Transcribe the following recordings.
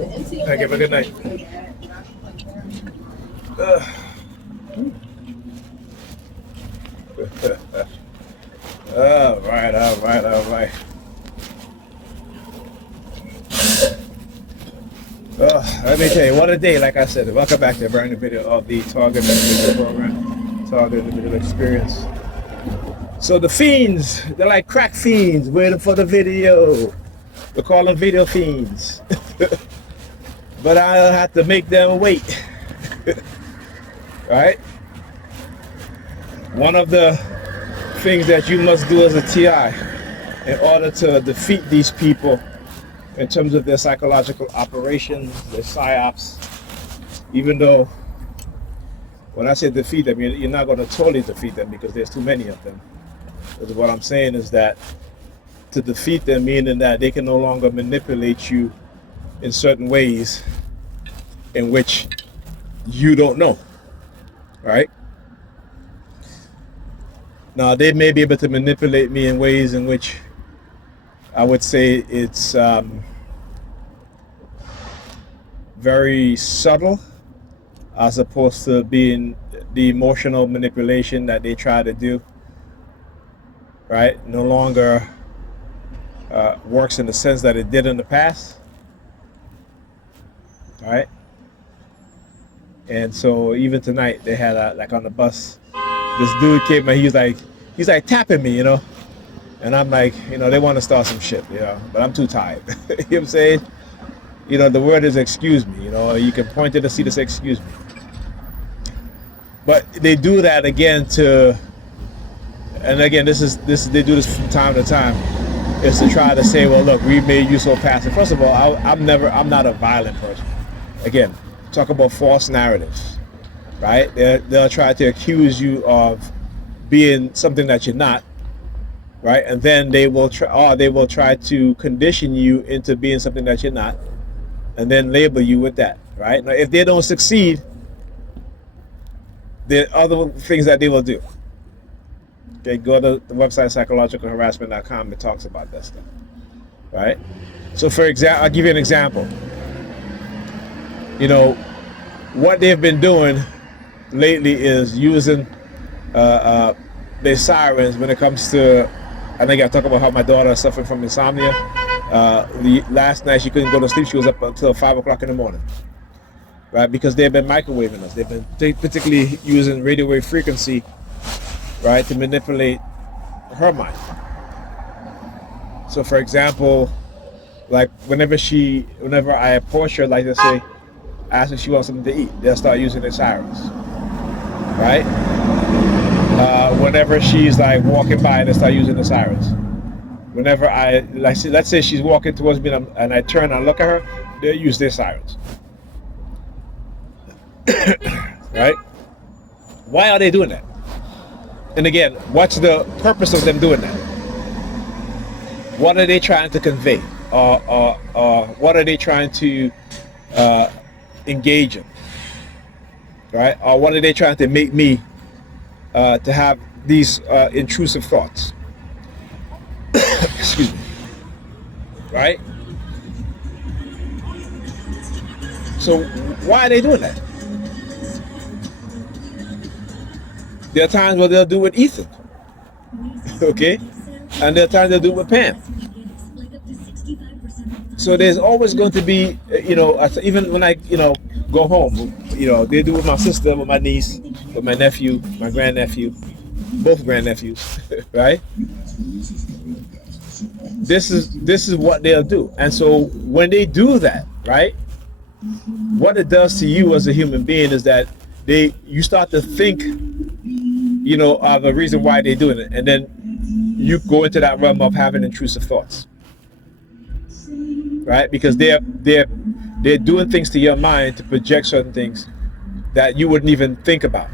Thank you. Have a good night. All right, all right, all right. Let me tell you, what a day, like I said. Welcome back to a brand new video of the Target Individual Program, Target Individual Experience. So the fiends, they're like crack fiends waiting for the video. We call them video fiends. But I'll have to make them wait. Right? One of the things that you must do as a TI in order to defeat these people in terms of their psychological operations, their psyops, even though when I say defeat them, you're not going to totally defeat them because there's too many of them. Because what I'm saying is that to defeat them, meaning that they can no longer manipulate you in certain ways in which you don't know, right? Now, they may be able to manipulate me in ways in which I would say it's very subtle, as opposed to being the emotional manipulation that they try to do, right? No longer works in the sense that it did in the past, right? And so even tonight they had like on the bus, this dude came and he's like tapping me, you know, and I'm like, you know, they want to start some shit, you know, but I'm too tired. You know what I'm saying? You know, the word is excuse me, you know, you can point to the seat to say excuse me. But they do that again and again, they do this from time to time, is to try to say, well, look, we made you so passive. First of all, I'm not a violent person. Again, talk about false narratives, right? They'll try to accuse you of being something that you're not, right? And then they will try to condition you into being something that you're not, and then label you with that, right? Now, if they don't succeed, there are other things that they will do. Okay, go to the website psychologicalharassment.com. It talks about that stuff, right? So, for example, I'll give you an example. You know, what they've been doing lately is using their sirens when it comes to, I think I talked about how my daughter is suffering from insomnia. Last night she couldn't go to sleep. She was up until 5 o'clock in the morning, right? Because they've been microwaving us. They've been particularly using radio wave frequency, right, to manipulate her mind. So, for example, like whenever I approach her, like let's say, ask if she wants something to eat, they'll start using their sirens, right? Whenever she's like walking by, they start using the sirens. Whenever let's say she's walking towards me and I turn and look at her, they'll use their sirens. Right? Why are they doing that? And again, what's the purpose of them doing that? What are they trying to convey? Or what are they trying to engage in? Right? Or what are they trying to make me to have these intrusive thoughts? Excuse me. Right? So why are they doing that? There are times where they'll do it with Ethan, okay? And there are times they'll do it with Pam. So there's always going to be, you know, even when I, you know, go home, you know, they do it with my sister, with my niece, with my nephew, my grandnephew, both grandnephews, right? This is what they'll do. And so when they do that, right, what it does to you as a human being is that you start to think, you know, of a reason why they're doing it, and then you go into that realm of having intrusive thoughts, right? Because they're doing things to your mind to project certain things that you wouldn't even think about.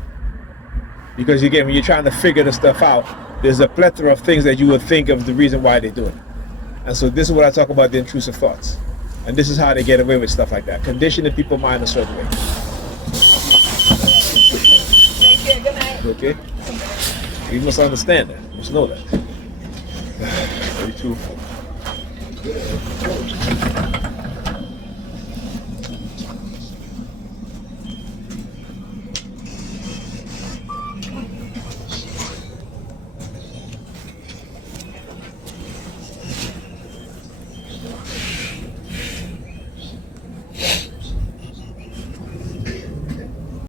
Because again, when you're trying to figure the stuff out, there's a plethora of things that you would think of the reason why they're doing it. And so this is what I talk about, the intrusive thoughts. And this is how they get away with stuff like that, conditioning people's mind a certain way. Thank you. Good night. Okay? You must understand that. You must know that. Very true.